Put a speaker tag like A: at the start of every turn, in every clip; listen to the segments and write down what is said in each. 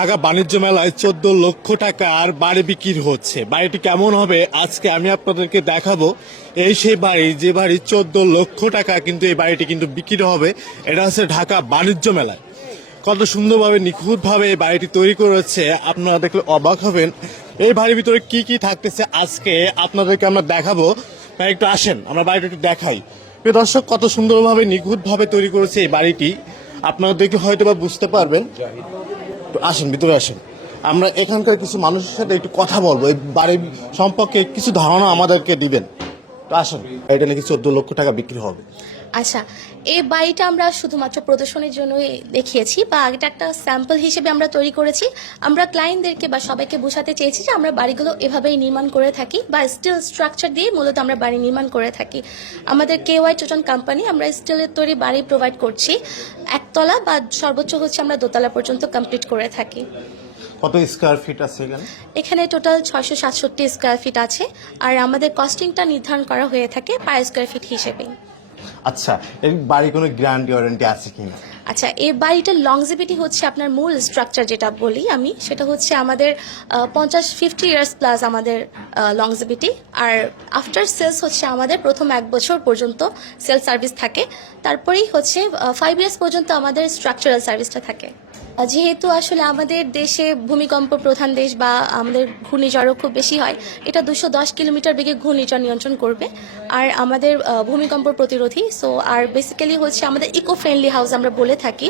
A: ঢাকা বাণিজ্য মেলায় চোদ্দ লক্ষ টাকা আর বাড়ি বিক্রি হচ্ছে। বাড়িটি কেমন হবে আজকে আমি আপনাদেরকে দেখাবো। এই সেই বাড়ি, যে বাড়ি চোদ্দ লক্ষ টাকা কিন্তু এই বাড়িটি কিন্তু বিক্রি হবে, এটা হচ্ছে ঢাকা বাণিজ্য মেলায়। কত সুন্দরভাবে, নিখুঁতভাবে এই বাড়িটি তৈরি করেছে, আপনারা দেখলে অবাক হবেন। এই বাড়ির ভিতরে কি কি থাকতেছে আজকে আপনাদেরকে আমরা দেখাবো। একটু আসেন, আমরা বাড়িটা একটু দেখাই। প্রিয় দর্শক, কত সুন্দরভাবে, নিখুঁতভাবে তৈরি করেছে এই বাড়িটি। আপনারা দেখে হয়তো বা বুঝতে পারবেন। আসেন, ভিতরে আসেন। আমরা এখানকার কিছু মানুষের সাথে একটু কথা বলব। এই বাড়ির সম্পর্কে কিছু ধারণা আমাদেরকে দিবেন। তো আসেন, এটা নাকি চোদ্দ লক্ষ টাকা বিক্রি হবে।
B: আচ্ছা এই বাড়িটা আমরা শুধুমাত্র প্রদর্শনের জন্যই দেখিয়েছি বা এটা একটা স্যাম্পল হিসেবে আমরা তৈরি করেছি। আমরা ক্লায়েন্টদেরকে বা সবাইকে বোঝাতে চেয়েছি যে আমরা বাড়িগুলো এভাবেই নির্মাণ করে থাকি বা স্টিল স্ট্রাকচার দিয়ে মূলত আমরা বাড়ি নির্মাণ করে থাকি। আমাদের কে ওয়াই টোটন কোম্পানি আমরা স্টিলের তৈরি বাড়ি প্রোভাইড করছি। একতলা বা সর্বোচ্চ হচ্ছে আমরা দোতলা পর্যন্ত কমপ্লিট করে থাকি।
A: কত স্কোয়ার ফিট আছে এখানে?
B: এখানে টোটাল ছয়শো সাতষট্টি স্কোয়ার ফিট আছে। আর আমাদের কস্টিংটা নির্ধারণ করা হয়ে থাকে পার স্কোয়ার ফিট হিসেবেই।
A: আচ্ছা এই বাড়ি কোনো গ্যারান্টি ওয়ারেন্টি আছে কিনা?
B: আচ্ছা এই বাড়িটার লংজিভিটি হচ্ছে আপনার মূল স্ট্রাকচার যেটা বলি আমি, সেটা হচ্ছে আমাদের পঞ্চাশ ফিফটি ইয়ার্স প্লাস আমাদের লংজিভিটি আর আফটার সেলস হচ্ছে আমাদের প্রথম এক বছর পর্যন্ত সেল সার্ভিস থাকে। তারপরেই হচ্ছে ফাইভ ইয়ার্স পর্যন্ত আমাদের স্ট্রাকচারাল সার্ভিসটা থাকে। যেহেতু আসলে আমাদের দেশে ভূমিকম্প প্রধান দেশ বা আমাদের ঘূর্ণিঝড়ও খুব বেশি হয়, এটা দুশো দশ কিলোমিটার বেগে ঘূর্ণিঝড় নিয়ন্ত্রণ করবে। আর আমাদের ভূমিকম্প প্রতিরোধী সো আর বেসিক্যালি হচ্ছে আমাদের ইকো ফ্রেন্ডলি হাউস আমরা বলে থাকি।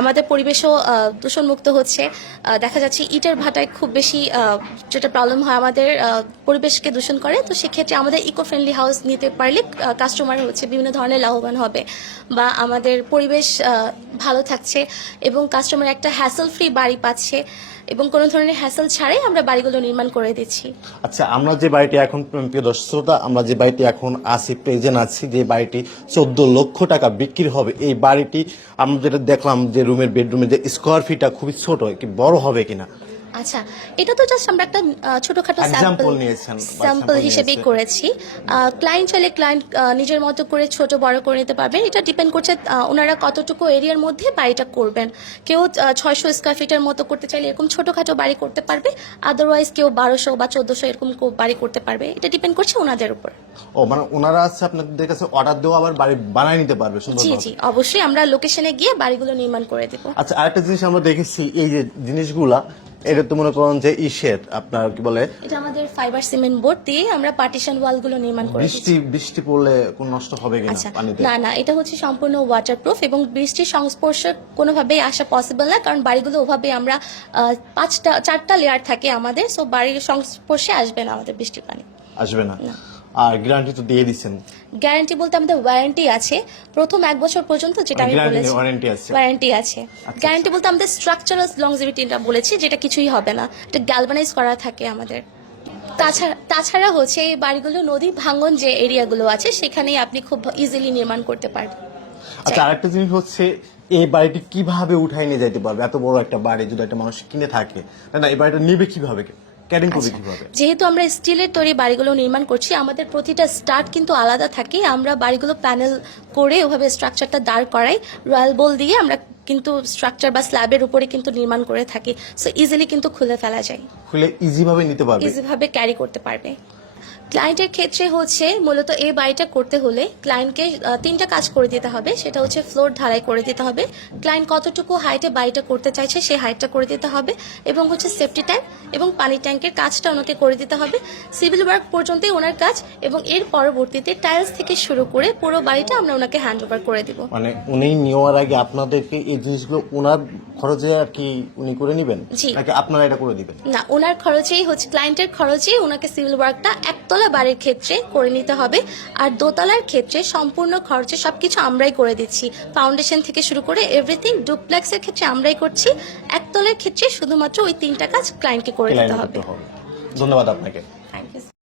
B: আমাদের পরিবেশও দূষণমুক্ত হচ্ছে। দেখা যাচ্ছে ইটের ভাটায় খুব বেশি যেটা প্রবলেম হয় আমাদের পরিবেশকে দূষণ করে। তো সেক্ষেত্রে আমাদের ইকো ফ্রেন্ডলি হাউস নিতে পারলে কাস্টমার হচ্ছে বিভিন্ন ধরনের লাভবান হবে বা আমাদের পরিবেশ ভালো থাকছে এবং কাস্টমার একটা হ্যাসেল ফ্রি বাড়ি পাচ্ছে এবং কোনো ধরনের হ্যাসেল ছাড়াই আমরা বাড়িগুলো নির্মাণ করে দিচ্ছি।
A: আচ্ছা আমরা যে বাড়িটি এখন, প্রিয় দর্শক আমরা যে বাড়িটি এখন আছি প্রেজেন্ট আছি, যে বাড়িটি চোদ্দ লক্ষ টাকা বিক্রি হবে, এই বাড়িটি আমরা যেটা দেখলাম যে রুমের বেডরুমের যে স্কোয়ার ফিটটা খুবই ছোট কি বড় হবে কিনা।
B: আচ্ছা এটা তো জাস্ট আমরা একটা ছোটখাটো স্যাম্পল
A: নিয়েছেন
B: স্যাম্পল হিসেবেই করেছি। ক্লায়েন্ট চাইলে ক্লায়েন্ট নিজের মতো করে ছোট বড় করে নিতে পারবেন। এটা ডিপেন্ড করছে ওনারা কতটুকু এরিয়ার মধ্যে বাড়িটা করবেন। কেউ ছয়শো স্কোয়ার ফিটের মতো করতে চাইলে এরকম ছোটখাটো বাড়ি করতে পারবে। আদারওয়াইজ কেউ বারোশো বা চোদ্দশো এরকম বাড়ি করতে পারবে। এটা ডিপেন্ড করছে ওনাদের উপর।
A: ও মানে ওনারা আছে আপনাদের কাছে অর্ডার দেওয়া আবার বাড়ি নিতে পারবে
B: জি জি অবশ্যই। আমরা লোকেশনে গিয়ে বাড়িগুলো নির্মাণ করে দেবো।
A: আচ্ছা আরেকটা জিনিস আমরা দেখেছি এই যে জিনিসগুলা এটা তো মনে করেন যে ইসের আপনার কি বলে?
B: এটা আমাদের ফাইবার সিমেন্ট বোর্ড দিয়ে আমরা পার্টিশন ওয়ালগুলো নির্মাণ করেছি
A: বৃষ্টি বৃষ্টি পড়লে কোনো নষ্ট হবে কিনা
B: আচ্ছা
A: পানিতে?
B: না না এটা হচ্ছে সম্পূর্ণ ওয়াটারপ্রুফ এবং বৃষ্টির সংস্পর্শে কোনোভাবেই আসা পসিবল না কারণ বাড়িগুলো ওভাবে আমরা পাঁচটা চারটা লেয়ার থাকে আমাদের সো বাড়ির সংস্পর্শে আসবে না আমাদের বৃষ্টির পানি।
A: আসবে না। আর গ্যারান্টি তো দিয়ে
B: গ্যারান্টি বলতে আমাদের ওয়ারেন্টি আছে। প্রথম এক বছর পর্যন্ত যেটা আমি বলেছি
A: warranty আছে।
B: ওয়ারেন্টি আছে। গ্যারান্টি বলতে আমাদের স্ট্রাকচারাল লংজিভিটিটা বলেছি যেটা কিছুই হবে না। এটা গ্যালভানাইজ করা থাকে আমাদের। তাছাড়া তাছাড়া হচ্ছে এই বাড়িগুলো নদী ভাঙ্গন যে এরিয়াগুলো আছে সেখানেই আপনি খুব ইজিলি নির্মাণ করতে পারবেন।
A: আচ্ছা আরেকটা জিনিস হচ্ছে এই বাড়িটি কীভাবে উঠাই নিয়ে যাইতে পারবে? এত বড় একটা বাড়ি যদি একটা মানুষ কিনে থাকে না না? এই বাড়িটা নিবে কীভাবে? ক্যারিং করবে
B: আচ্ছা।
A: কীভাবে
B: যেহেতু আমরা স্টিলের তৈরি বাড়িগুলো নির্মাণ করছি আমাদের প্রতিটা স্টার্ট কিন্তু আলাদা থাকে। আমরা বাড়িগুলো প্যানেল করে ওভাবে স্ট্রাকচারটা দাঁড় করাই রয়্যাল বল দিয়ে আমরা কিন্তু স্ট্রাকচার বা স্ল্যাবের উপরে কিন্তু নির্মাণ করে থাকি। সো ইজিলি কিন্তু খুলে ফেলা যায়।
A: খুলে ইজি ভাবে নিতে পারবে।
B: ইজিভাবে ক্যারি করতে পারবে। ক্লায়েন্টের ক্ষেত্রে হচ্ছে মূলত এই বাড়িটা করতে হলে ক্লায়েন্টকে তিনটা কাজ করে দিতে হবে। সেটা হচ্ছে ফ্লোর ঢালাই করে দিতে হবে। ক্লায়েন্ট কতটুকু হাইটে বাড়িটা করতে চাইছে সেই হাইটটা করে দিতে হবে এবং হচ্ছে সেফটি ট্যাঙ্ক এবং পানি ট্যাঙ্কের কাজটা ওনাকে করে দিতে হবে। সিভিল ওয়ার্ক পর্যন্তই ওনার কাজ এবং এর পরবর্তীতে টাইলস থেকে শুরু করে পুরো বাড়িটা আমরা ওনাকে হ্যান্ড ওভার করে দিব।
A: মানে উনি নেওয়ার আগে আপনাদেরকে এই জিনিসগুলো ওনার খরচে আর কি উনি করে নেবেন। নাকি আপনারা এটা করে দিবেন?
B: না ওনার খরচেই হচ্ছে ক্লায়েন্টের খরচেই ওনাকে সিভিল ওয়ার্কটা একতলা বাড়ির ক্ষেত্রে করে নিতে হবে। আর দোতলার ক্ষেত্রে সম্পূর্ণ খরচে সব কিছু আমরাই করে দিচ্ছি। ফাউন্ডেশন থেকে শুরু করে এভরিথিং ডুপ্লেক্সের ক্ষেত্রে আমরাই করছি। একতলার ক্ষেত্রে শুধুমাত্র ওই তিনটা কাজ ক্লায়েন্টকে করে
A: নিতে
B: দিতে
A: হবে। ধন্যবাদ আপনাকে।